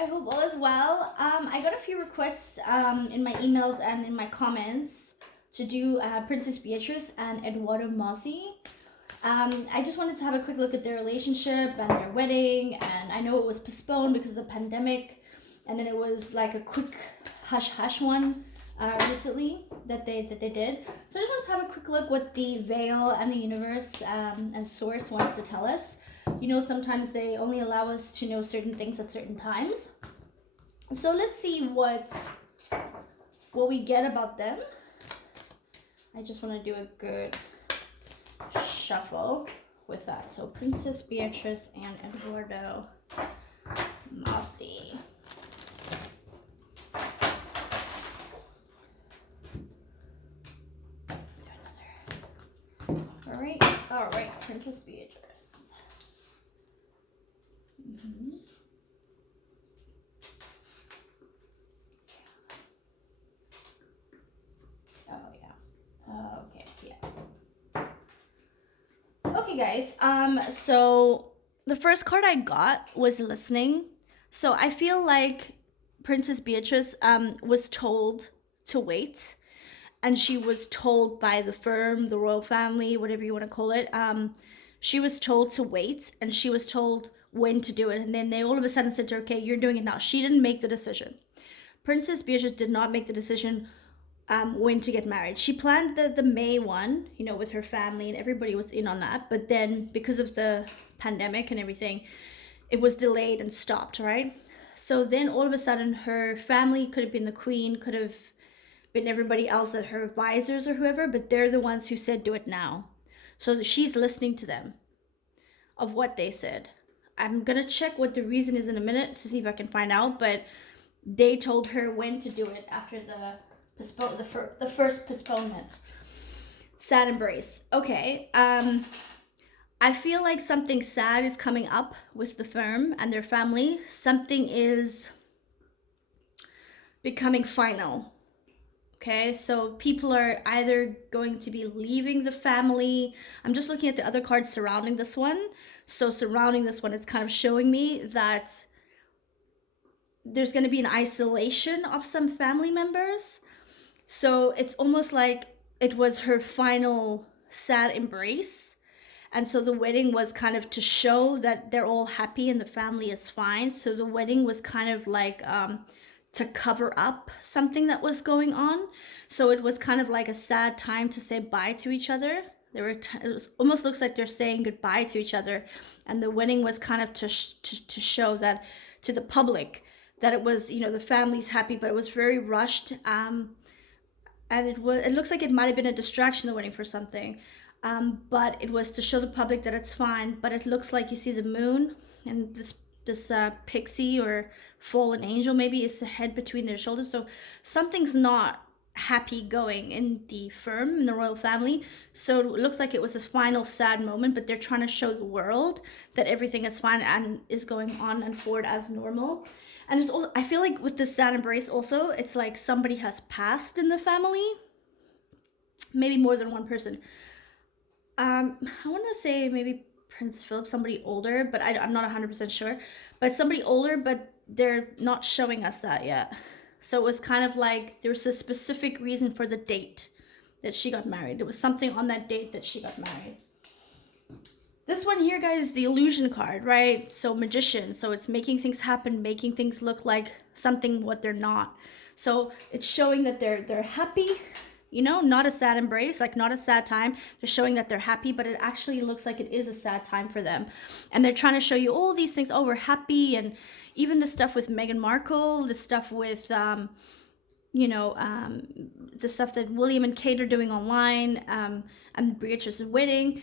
I hope all is well. I got a few requests in my emails and in my comments to do Princess Beatrice and Edoardo Mozzi. I just wanted to have a quick look at their relationship and their wedding, and I know it was postponed because of the pandemic, and then it was like a quick hush one recently that they did. So I just wanted to have a quick look what the veil and the universe and source wants to tell us. You know, sometimes they only allow us to know certain things at certain times. So let's see what we get about them. I just want to do a good shuffle with that. So Princess Beatrice and Edoardo Mozzi. All right, Princess Beatrice. Oh yeah. Okay, yeah. Okay, guys. So the first card I got was listening. So I feel like Princess Beatrice was told to wait, and she was told by the firm, the royal family, whatever you want to call it. She was told to wait, and she was told when to do it, and then they all of a sudden said to her, okay, you're doing it now. She didn't make the decision. Princess Beatrice did not make the decision when to get married. She planned the May one, you know, with her family, and everybody was in on that, but then because of the pandemic and everything, it was delayed and stopped, right? So then all of a sudden her family, could have been the queen, could have been everybody else, that her advisors or whoever, but they're the ones who said do it now. So she's listening to them of what they said. I'm gonna check what the reason is in a minute to see if I can find out, but they told her when to do it after the first postponement. Sad embrace. Okay. I feel like something sad is coming up with the firm and their family. Something is becoming final. Okay, so people are either going to be leaving the family. I'm just looking at the other cards surrounding this one. So surrounding this one, it's kind of showing me that there's going to be an isolation of some family members. So it's almost like it was her final sad embrace. And so the wedding was kind of to show that they're all happy and the family is fine. So the wedding was kind of like to cover up something that was going on. So it was kind of like a sad time to say bye to each other. It almost looks like they're saying goodbye to each other, and the wedding was kind of to show that to the public that it was, you know, the family's happy, but it was very rushed. And it looks like it might have been a distraction, the wedding, for something. But it was to show the public that it's fine. But it looks like you see the moon and this pixie or fallen angel maybe is the head between their shoulders. So something's not happy going in the firm, in the royal family. So it looks like it was a final sad moment, but they're trying to show the world that everything is fine and is going on and forward as normal. And it's also, I feel like with this sad embrace also, it's like somebody has passed in the family, maybe more than one person. I want to say maybe Prince Philip, somebody older, but I'm not 100% sure. But somebody older, but they're not showing us that yet. So it was kind of like there was a specific reason for the date that she got married. There was something on that date that she got married. This one here, guys, is the illusion card, right? So magician. So it's making things happen, making things look like something what they're not. So it's showing that they're happy. You know, not a sad embrace, like not a sad time. They're showing that they're happy, but it actually looks like it is a sad time for them. And they're trying to show you all these things. Oh, we're happy. And even the stuff with Meghan Markle, the stuff with, the stuff that William and Kate are doing online, and Beatrice's wedding.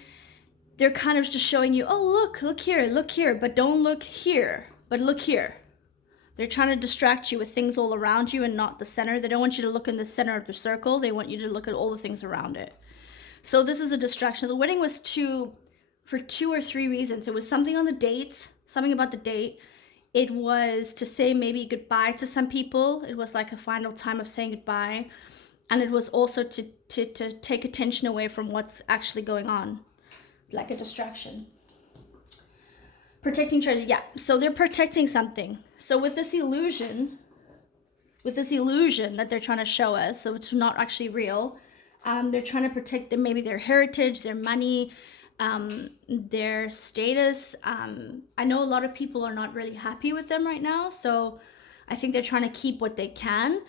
They're kind of just showing you, oh, look here, but don't look here, but look here. They're trying to distract you with things all around you and not the center. They don't want you to look in the center of the circle. They want you to look at all the things around it. So this is a distraction. The wedding was for 2 or 3 reasons. It was something on the date, something about the date. It was to say maybe goodbye to some people. It was like a final time of saying goodbye. And it was also to take attention away from what's actually going on, like a distraction. Protecting treasure, yeah. So they're protecting something. So with this illusion that they're trying to show us, so it's not actually real. They're trying to protect maybe their heritage, their money, their status. I know a lot of people are not really happy with them right now, so I think they're trying to keep what they can.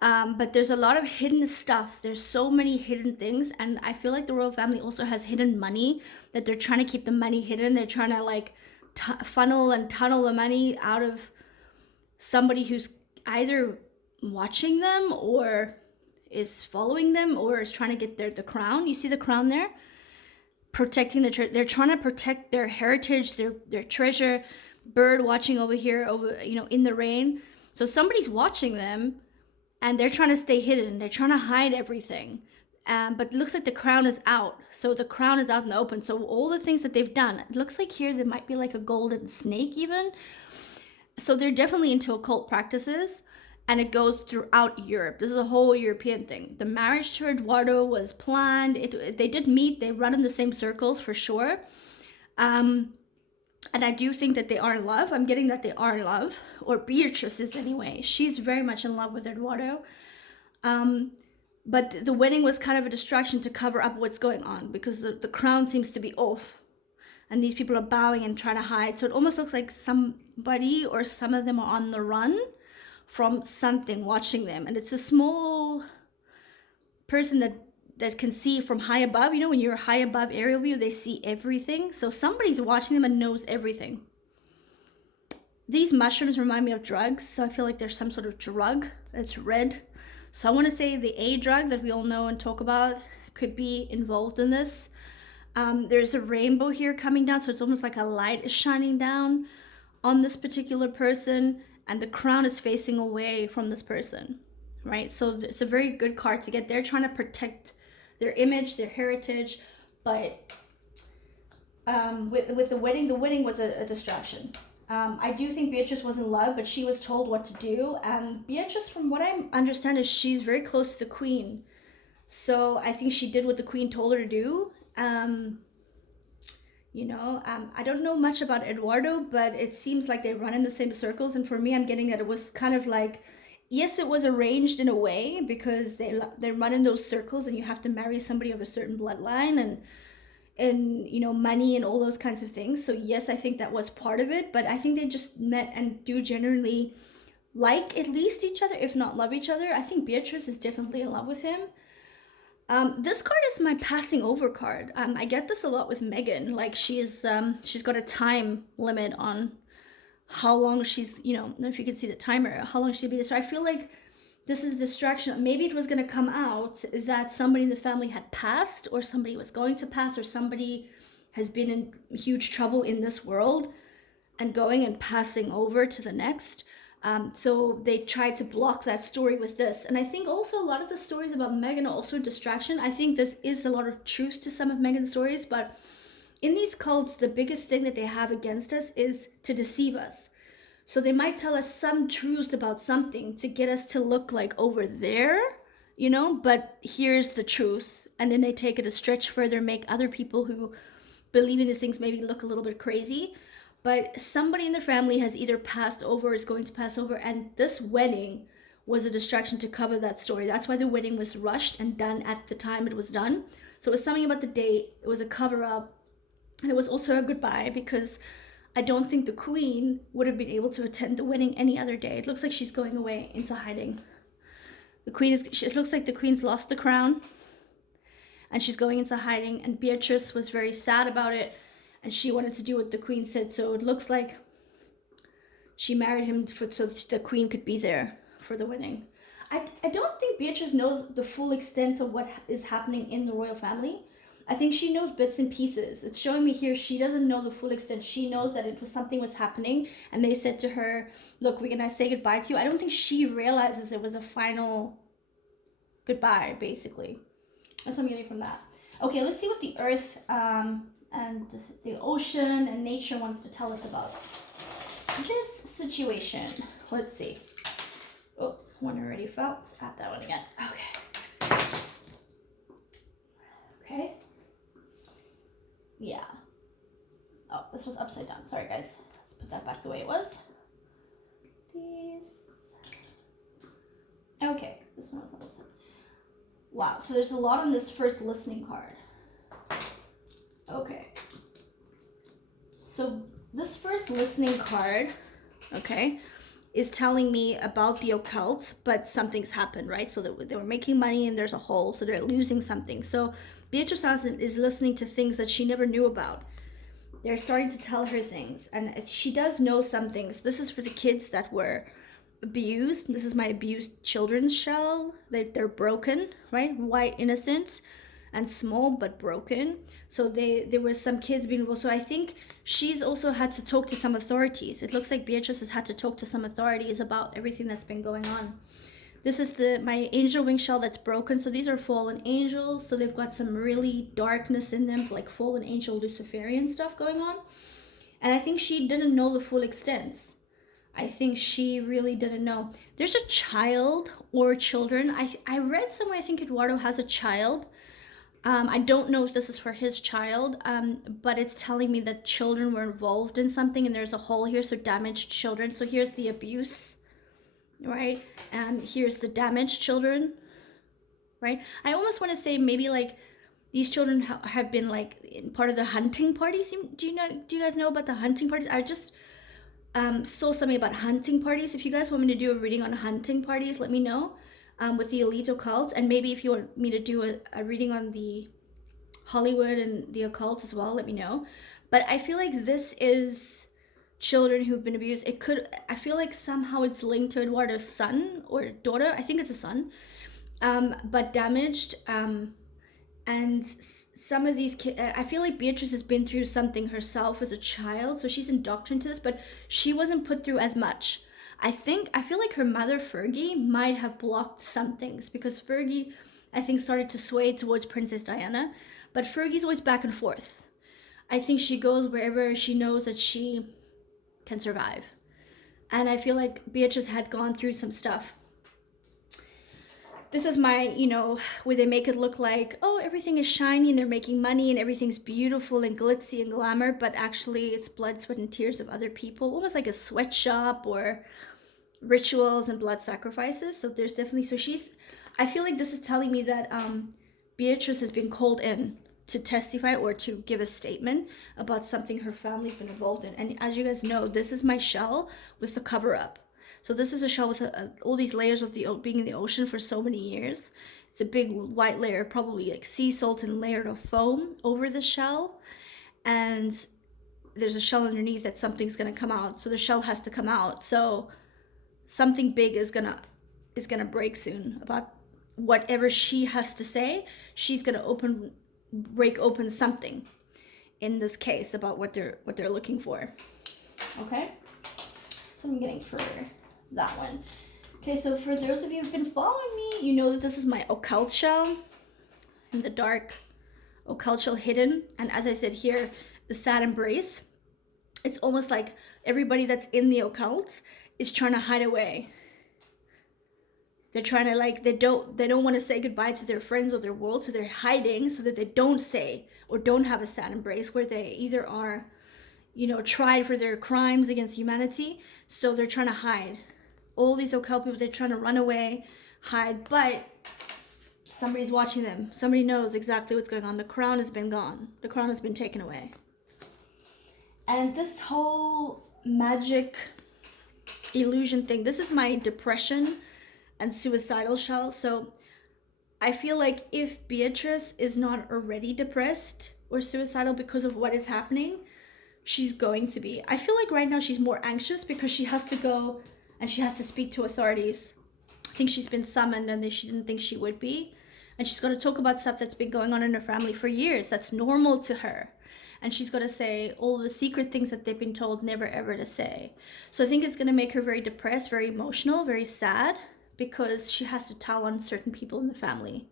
But there's a lot of hidden stuff. There's so many hidden things, and I feel like the royal family also has hidden money that they're trying to keep the money hidden. They're trying to like funnel and tunnel the money out of somebody who's either watching them or is following them or is trying to get the crown. You see the crown there? Protecting they're trying to protect their heritage, their treasure. Bird watching over here, in the rain. So somebody's watching them, and they're trying to stay hidden. They're trying to hide everything. But it looks like the crown is out. So the crown is out in the open. So all the things that they've done, it looks like here there might be like a golden snake even. So they're definitely into occult practices, and it goes throughout Europe. This is a whole European thing. The marriage to Edoardo was planned. They did meet. They run in the same circles for sure. And I do think that they are in love. I'm getting that they are in love, or Beatrice is anyway. She's very much in love with Edoardo. But the wedding was kind of a distraction to cover up what's going on, because the crown seems to be off. And these people are bowing and trying to hide. So it almost looks like somebody or some of them are on the run from something watching them. And it's a small person that can see from high above. You know, when you're high above aerial view, they see everything. So somebody's watching them and knows everything. These mushrooms remind me of drugs. So I feel like there's some sort of drug that's red. So I want to say the A drug that we all know and talk about could be involved in this. There's a rainbow here coming down, so it's almost like a light is shining down on this particular person, and the crown is facing away from this person, right? So it's a very good card to get. They're trying to protect their image, their heritage, but with the wedding was a distraction. I do think Beatrice was in love, but she was told what to do. And Beatrice, from what I understand, is she's very close to the queen. So I think she did what the queen told her to do. I don't know much about Edoardo, but it seems like they run in the same circles. And for me, I'm getting that it was kind of like, yes, it was arranged in a way, because they run in those circles, and you have to marry somebody of a certain bloodline and money and all those kinds of things. So yes, I think that was part of it, but I think they just met and do generally like at least each other, if not love each other. I think Beatrice is definitely in love with him. This card is my passing over card. I get this a lot with Meghan. Like she's got a time limit on how long she's, if you can see the timer, how long she'll be there. So I feel like this is a distraction. Maybe it was going to come out that somebody in the family had passed, or somebody was going to pass, or somebody has been in huge trouble in this world and going and passing over to the next. So they tried to block that story with this. And I think also a lot of the stories about Meghan are also a distraction. I think there is a lot of truth to some of Meghan's stories, but in these cults, the biggest thing that they have against us is to deceive us. So they might tell us some truth about something to get us to look like over there, but here's the truth. And then they take it a stretch further, make other people who believe in these things maybe look a little bit crazy. But somebody in their family has either passed over or is going to pass over, and this wedding was a distraction to cover that story. That's why the wedding was rushed and done at the time it was done. So it was something about the date, it was a cover-up, and it was also a goodbye, because I don't think the queen would have been able to attend the wedding any other day. It looks like she's going away into hiding. It looks like the queen's lost the crown, and she's going into hiding, and Beatrice was very sad about it. And she wanted to do what the queen said. So it looks like she married him so the queen could be there for the wedding. I don't think Beatrice knows the full extent of what is happening in the royal family. I think she knows bits and pieces. It's showing me here she doesn't know the full extent. She knows that something was happening, and they said to her, look, we're going to say goodbye to you. I don't think she realizes it was a final goodbye, basically. That's what I'm getting from that. Okay, let's see what the earth... and the ocean and nature wants to tell us about this situation. Let's see. Oh, one already fell. Let's add that one again. Okay. Yeah. Oh, this was upside down. Sorry, guys. Let's put that back the way it was. These. Okay, this one was on this one. Wow, so there's a lot on this first listening card. Okay. So this first listening card, okay, is telling me about the occult, but something's happened, right? So they were making money and there's a hole, so they're losing something. So Beatrice is listening to things that she never knew about. They're starting to tell her things, and she does know some things. This is for the kids that were abused. This is my abused children's shell. They're broken, right? White, innocent, and small, but broken. So there were some kids being involved. So I think she's also had to talk to some authorities. It looks like Beatrice has had to talk to some authorities about everything that's been going on. This is my angel wing shell that's broken. So these are fallen angels. So they've got some really darkness in them, like fallen angel Luciferian stuff going on. And I think she didn't know the full extent. I think she really didn't know. There's a child or children. I read somewhere, I think Edoardo has a child. I don't know if this is for his child, but it's telling me that children were involved in something, and there's a hole here, so damaged children. So here's the abuse, right? And here's the damaged children, right? I almost want to say maybe like these children have been like in part of the hunting parties. Do you guys know about the hunting parties? I just saw something about hunting parties. If you guys want me to do a reading on hunting parties, let me know. With the elite occult, and maybe if you want me to do a reading on the Hollywood and the occult as well, let me know. But I feel like this is children who've been abused. I feel like somehow it's linked to Edoardo's son or daughter. I think it's a son, but damaged. And some of these kids, I feel like Beatrice has been through something herself as a child, so she's indoctrinated to this, but she wasn't put through as much. I feel like her mother, Fergie, might have blocked some things, because Fergie, I think, started to sway towards Princess Diana, but Fergie's always back and forth. I think she goes wherever she knows that she can survive. And I feel like Beatrice had gone through some stuff. This is my, where they make it look like, oh, everything is shiny and they're making money and everything's beautiful and glitzy and glamour, but actually it's blood, sweat, and tears of other people, almost like a sweatshop or rituals and blood sacrifices. So there's definitely, I feel like this is telling me that Beatrice has been called in to testify or to give a statement about something her family's been involved in. And as you guys know, this is my shell with the cover up. So this is a shell with all these layers of being in the ocean for so many years. It's a big white layer, probably like sea salt and layered of foam over the shell. And there's a shell underneath that something's going to come out. So the shell has to come out. So something big is gonna break soon about whatever she has to say. She's going to break open something in this case about what they're looking for. Okay? So I'm getting for that one. Okay, so for those of you who've been following me, you know that this is my occult shell in the dark, occult shell hidden. And as I said here, the sad embrace, it's almost like everybody that's in the occult is trying to hide away. They're trying to they don't want to say goodbye to their friends or their world, so they're hiding so that they don't say or don't have a sad embrace where they either are tried for their crimes against humanity, so they're trying to hide. All these occult people, they're trying to run away, hide, but somebody's watching them. Somebody knows exactly what's going on. The crown has been gone. The crown has been taken away. And this whole magic illusion thing, this is my depression and suicidal shell. So I feel like if Beatrice is not already depressed or suicidal because of what is happening, she's going to be. I feel like right now she's more anxious because she has to go and she has to speak to authorities. I think she's been summoned and she didn't think she would be. And she's got to talk about stuff that's been going on in her family for years. That's normal to her. And she's got to say all the secret things that they've been told never ever to say. So I think it's going to make her very depressed, very emotional, very sad, because she has to tell on certain people in the family.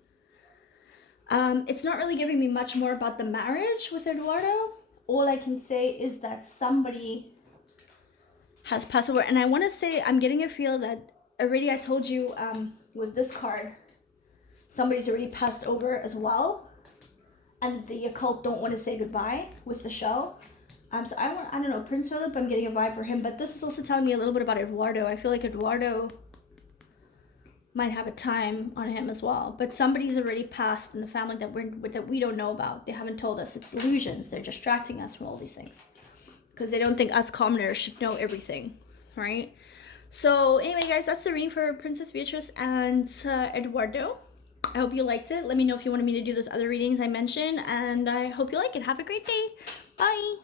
It's not really giving me much more about the marriage with Edoardo. All I can say is that somebody has passed away. And I want to say, I'm getting a feel that already I told you with this card, somebody's already passed over as well. And the occult don't want to say goodbye with the shell. So I don't know, Prince Philip, I'm getting a vibe for him, but this is also telling me a little bit about Edoardo. I feel like Edoardo might have a time on him as well, but somebody's already passed in the family that we don't know about. They haven't told us. It's illusions. They're distracting us from all these things because they don't think us commoners should know everything, right? So anyway, guys, that's the reading for Princess Beatrice and Edoardo. I hope you liked it. Let me know if you wanted me to do those other readings I mentioned, and I hope you like it. Have a great day. Bye.